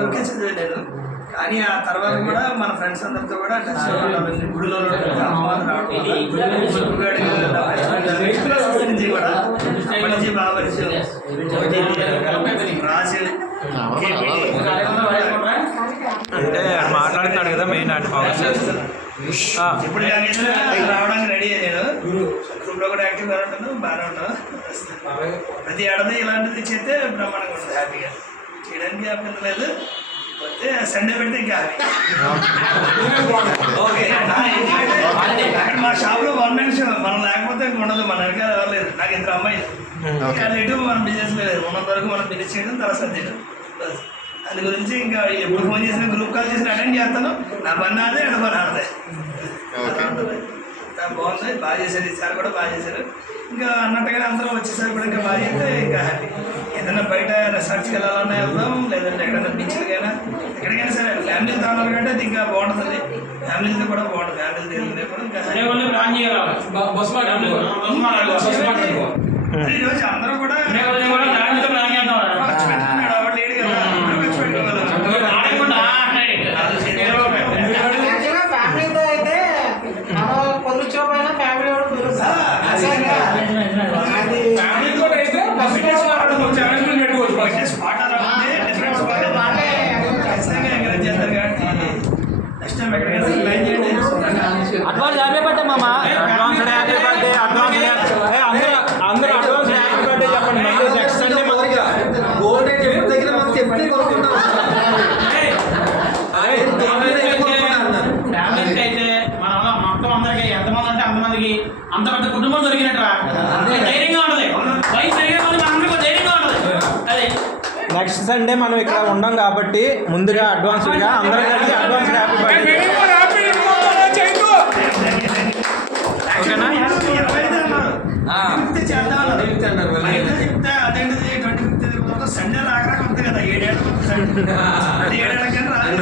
వరకే చదివాను. కానీ ఆ తర్వాత కూడా మన ఫ్రెండ్స్ అందరితో కూడా టచ్ గుడిలో నుంచి కూడా అప్పటి నుంచి బాగా పరిచయం రాసి అంటే మాట్లాడుతున్నాడు కదా మెయిన్ ఇప్పుడు రావడానికి రెడీ అయ్యాను. గ్రూప్లో కూడా యాక్టివ్గా ఉంటాను, బాగానే ఉంటాను. ప్రతి ఏడాది ఇలాంటిది చేస్తే బ్రహ్మాండంగా ఉంటుంది, హ్యాపీగా చేయడానికి అభ్యంతరం లేదు. పోతే సండే పెడితే ఇంకా ఓకే. అక్కడ మా షాప్లో 1 man show మనం లేకపోతే ఉండదు, మన వెనకాల ఎవరు. నాకు 2 అమ్మాయిలు, ఎటు మనం బిజినెస్ లేదు. ఉన్నంత వరకు మనం బిజినెస్ చేయడం తర్వాత చేయడం. దాని గురించి ఇంకా ఎప్పుడు ఫోన్ చేసినా గ్రూప్ కాల్ చేసినా అటెండ్ చేస్తాను. నా పని అదే ఎడ పని ఆడదే. బాగుంది, బాగా చేశారు. ఈసారి కూడా బాగా చేశారు. ఇంకా అన్నట్టుగానే అందరం వచ్చేసరికి కూడా ఇంకా బాగా చేస్తే ఇంకా హ్యాపీ. ఏదైనా బయట రిసార్ట్స్కి వెళ్ళాలన్నా వెళ్దాం, లేదంటే ఎక్కడైనా బీచ్లకైనా ఎక్కడికైనా సరే ఫ్యామిలీతో రావాలంటే అది ఇంకా బాగుంటుంది. ఫ్యామిలీతో కూడా బాగుంటుంది. ఫ్యామిలీతో వెళ్ళినా కూడా ఇంకా ఈరోజు అందరూ కూడా అడ్వాన్స్ హ్యాపీ బర్త్డే మామ. Advance happy birthday. అడ్వాన్స్ అందరూ అడ్వాన్స్ హ్యాపీ బర్త్డే చెప్పండి. నెక్స్ట్ సండే మొదటి దగ్గర మాకు చెప్తే కొనుక్కుంటాం. ఫ్యామిలీకి అయితే మన వల్ల మొత్తం అందరికి ఎంతమంది అంటే అంతమందికి అంత పెద్ద కుటుంబం దొరికినట్రా. ధైర్యంగా ఉంటుంది. వయసు పెరిగే వాళ్ళకి అందరికీ ధైర్యంగా ఉంటుంది. అదే నెక్స్ట్ సండే మనం ఇక్కడ ఉండం కాబట్టి ముందుగా అడ్వాన్స్గా అందరం కలిసి అడ్వాన్స్ హ్యాపీ బర్త్డే. సండే రాకరా ఉంది కదా, 7 ఏళ్ళ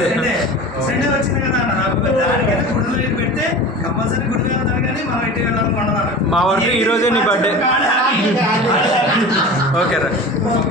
సండే సండే వచ్చింది కదా అన్నారు. దానికైనా గుడిలో పెడితే కంపల్సరీ గుడి వెళ్తారు. కానీ మనం ఇంటికి వెళ్ళాలనుకున్నాను. మా వాడికి ఈరోజే నీ బర్త్డే. ఓకే రా.